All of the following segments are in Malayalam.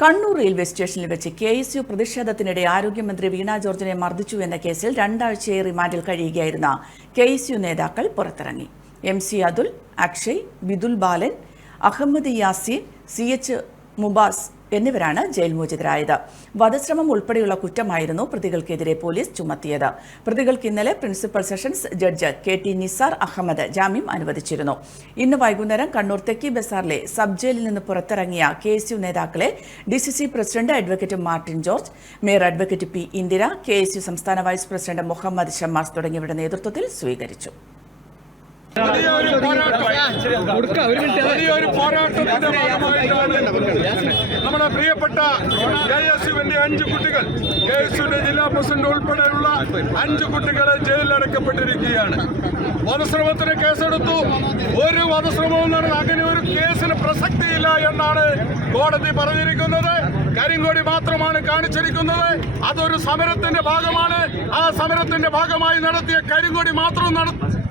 കണ്ണൂർ റെയിൽവേ സ്റ്റേഷനിൽ വെച്ച് KSU പ്രതിഷേധത്തിനിടെ ആരോഗ്യമന്ത്രി വീണ ജോർജിനെ മർദ്ദിച്ചു എന്ന കേസിൽ 2 ആഴ്ചയായി റിമാൻഡിൽ കഴിയുകയായിരുന്ന KSU നേതാക്കൾ പുറത്തിറങ്ങി. MC അതുൽ, അക്ഷയ്, ബിദുൽ ബാലൻ, അഹമ്മദ് യാസീൻ, CH മുബാസ് എന്നിവരാണ് ജയിൽ മോചിതരായത്. വധശ്രമം ഉൾപ്പെടെയുള്ള കുറ്റമായിരുന്നു പ്രതികൾക്കെതിരെ പോലീസ് ചുമത്തിയത്. പ്രതികൾക്ക് ഇന്നലെ principal sessions judge KT Nisar Ahammed ജാമ്യം അനുവദിച്ചിരുന്നു. ഇന്ന് വൈകുന്നേരം കണ്ണൂർ തെക്കി ബസാറിലെ സബ് ജയിലിൽ നിന്ന് പുറത്തിറങ്ങിയ KSU നേതാക്കളെ DCC president advocate Martin George, mayor advocate P. Indira, KSU സംസ്ഥാന വൈസ് പ്രസിഡന്റ് മുഹമ്മദ് ഷമ്മാസ് തുടങ്ങിയവരുടെ നേതൃത്വത്തിൽ സ്വീകരിച്ചു. നമ്മുടെ പ്രിയപ്പെട്ട KSUവിന്റെ 5 കുട്ടികൾ, KSUവിന്റെ ജില്ലാ പ്രസിഡന്റ് ഉൾപ്പെടെയുള്ള 5 കുട്ടികളെ ജയിലിലടക്കപ്പെട്ടിരിക്കുകയാണ്. വധശ്രമത്തിന് കേസെടുത്തു. ഒരു വധശ്രമവും അങ്ങനെ ഒരു കേസിന് പ്രസക്തിയില്ല എന്നാണ് കോടതി പറഞ്ഞിരിക്കുന്നത്. കരിങ്കൊടി മാത്രമാണ് കാണിച്ചിരിക്കുന്നത്. അതൊരു സമരത്തിന്റെ ഭാഗമാണ്. ആ സമരത്തിന്റെ ഭാഗമായി നടത്തിയ കരിങ്കൊടി മാത്രം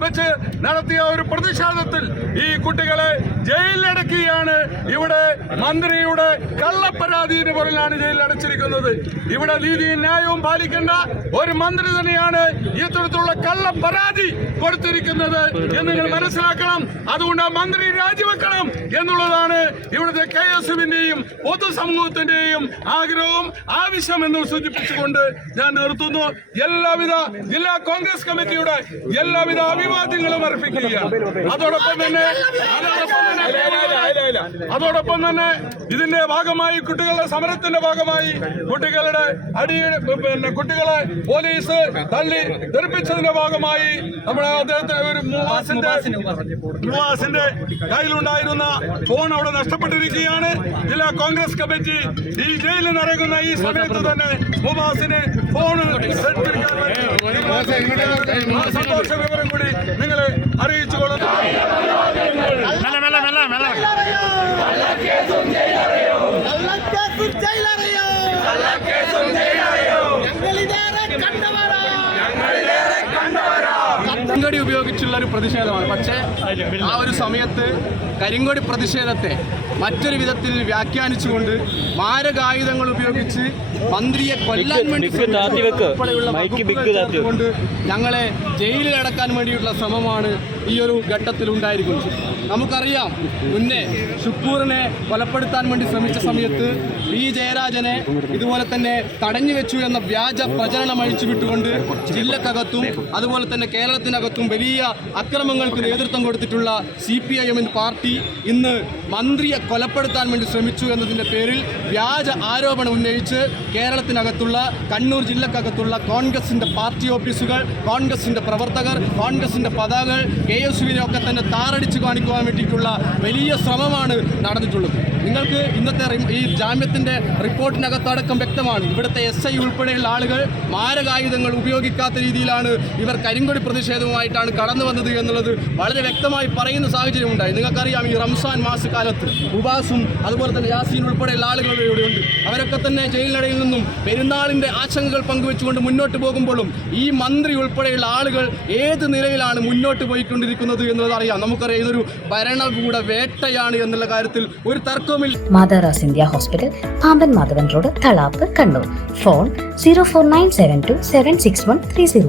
വെച്ച് നടത്തിയ ഒരു പ്രതിഷേധത്തിൽ ഈ കുട്ടികളെ ജയിലിലടക്കുകയാണ്. ഇവിടെ മന്ത്രിയുടെ കള്ളപ്പരാതിയുടെ പുറകിലാണ് ജയിലിലടച്ചിരിക്കുന്നത്. ഇവിടെ നീതിയും ന്യായവും പാലിക്കേണ്ട ഒരു മന്ത്രി തന്നെയാണ് ഇത്തരത്തിലുള്ള കള്ളപ്പരാതി കൊടുത്തിരിക്കുന്നത് എന്ന് നിങ്ങൾ മനസ്സിലാക്കണം. അതുകൊണ്ട് ആ മന്ത്രി രാജിവെക്കണം എന്നുള്ളതാണ് ഇവിടുത്തെ KSUവിന്റെയും പൊതുസമൂഹത്തിന്റെയും ആഗ്രഹവും ആവശ്യം എന്ന് സൂചിപ്പിച്ചുകൊണ്ട് ഞാൻ നിർത്തുന്നു. എല്ലാവിധ ജില്ലാ കോൺഗ്രസ് കമ്മിറ്റിയുടെ എല്ലാവിധ അഭിവാദ്യങ്ങളും അർപ്പിക്കുകയാണ്. അതോടൊപ്പം തന്നെ ഇതിന്റെ ഭാഗമായി കുട്ടികളുടെ സമരത്തിന്റെ ഭാഗമായി കുട്ടികളെ പോലീസ് തള്ളി തെറിപ്പിച്ചതിന്റെ ഭാഗമായി നമ്മുടെ അദ്ദേഹത്തെ ഒരു മുവാസിന്റെ കയ്യിലുണ്ടായിരുന്ന ഫോൺ അവിടെ നഷ്ടപ്പെട്ടിരിക്കുകയാണ്. ജില്ലാ കോൺഗ്രസ് കമ്മിറ്റി ഈ ജയിലിൽ നടക്കുന്ന ഈ സമയത്ത് തന്നെ മുവാസിന് ഫോൺ സന്തോഷ വിവരം കൂടി നിങ്ങളെ അറിയിച്ചുകൊള്ളുന്നു. കരിങ്കൊടി ഉപയോഗിച്ചുള്ള ഒരു പ്രതിഷേധമാണ്. പക്ഷേ ആ ഒരു സമയത്ത് കരിങ്കൊടി പ്രതിഷേധത്തെ മറ്റൊരു വിധത്തിൽ വ്യാഖ്യാനിച്ചുകൊണ്ട് മാരകായുധങ്ങൾ ഉപയോഗിച്ച് മന്ത്രിയെ കൊല്ലാൻ വേണ്ടി കൊണ്ട് ഞങ്ങളെ ജയിലിലടക്കാൻ വേണ്ടിയിട്ടുള്ള ശ്രമമാണ് ഈ ഒരു ഘട്ടത്തിൽ ഉണ്ടായിരിക്കുന്നത്. നമുക്കറിയാം, മുന്നേ ഷുക്കൂറിനെ കൊലപ്പെടുത്താൻ വേണ്ടി ശ്രമിച്ച സമയത്ത് V. ജയരാജനെ ഇതുപോലെ തന്നെ തടഞ്ഞു വെച്ചു എന്ന വ്യാജ പ്രചരണം അഴിച്ചുവിട്ടുകൊണ്ട് ജില്ലക്കകത്തും അതുപോലെ തന്നെ കേരളത്തിനകത്തും വലിയ അക്രമങ്ങൾക്ക് നേതൃത്വം കൊടുത്തിട്ടുള്ള CPIM പാർട്ടി ഇന്ന് മന്ത്രിയെ കൊലപ്പെടുത്താൻ വേണ്ടി ശ്രമിച്ചു എന്നതിൻ്റെ പേരിൽ വ്യാജ ആരോപണം ഉന്നയിച്ച് കേരളത്തിനകത്തുള്ള കണ്ണൂർ ജില്ലക്കകത്തുള്ള കോൺഗ്രസിൻ്റെ പാർട്ടി ഓഫീസുകൾ, കോൺഗ്രസിൻ്റെ പ്രവർത്തകർ, കോൺഗ്രസിൻ്റെ പതാകകൾ, KSUവിനെ ഒക്കെ തന്നെ താറടിച്ച് കാണിക്കുവാൻ വേണ്ടിയിട്ടുള്ള വലിയ ശ്രമമാണ് നടന്നിട്ടുള്ളത്. നിങ്ങൾക്ക് ഇന്നത്തെ ഈ ജാമ്യത്തിൻ്റെ റിപ്പോർട്ടിനകത്തടക്കം വ്യക്തമാണ്. ഇവിടുത്തെ SI ഉൾപ്പെടെയുള്ള ആളുകൾ മാരകായുധങ്ങൾ ഉപയോഗിക്കാത്ത രീതിയിലാണ് ഇവർ കരിങ്കൊടി പ്രതിഷേധവുമായിട്ടാണ് കടന്നു വന്നത് എന്നുള്ളത് വളരെ വ്യക്തമായി പറയുന്ന സാഹചര്യം ഉണ്ടായി. നിങ്ങൾക്കറിയാം, ഈ റംസാൻ മാസക്കാലത്ത് ഉബാസും അതുപോലെ തന്നെ യാസീൻ ഉൾപ്പെടെയുള്ള ആളുകൾ ഇവിടെയുണ്ട്. അവരൊക്കെ തന്നെ ജയിലിനടയിൽ നിന്നും പെരുന്നാളിൻ്റെ ആശങ്കകൾ പങ്കുവെച്ചുകൊണ്ട് മുന്നോട്ട് പോകുമ്പോഴും ഈ മന്ത്രി ഉൾപ്പെടെയുള്ള ആളുകൾ ഏത് നിലയിലാണ് മുന്നോട്ട് പോയിക്കൊണ്ടിരിക്കുന്നത് എന്നുള്ളത് അറിയാം. നമുക്കറിയാം, ഇതൊരു ഭരണകൂട വേട്ടയാണ് എന്നുള്ള കാര്യത്തിൽ ഒരു തർക്കവുമില്ല. മാതാറാസ് India hospital, Pamban Madhavan road, Thalap, Kannur. Phone 04972761303.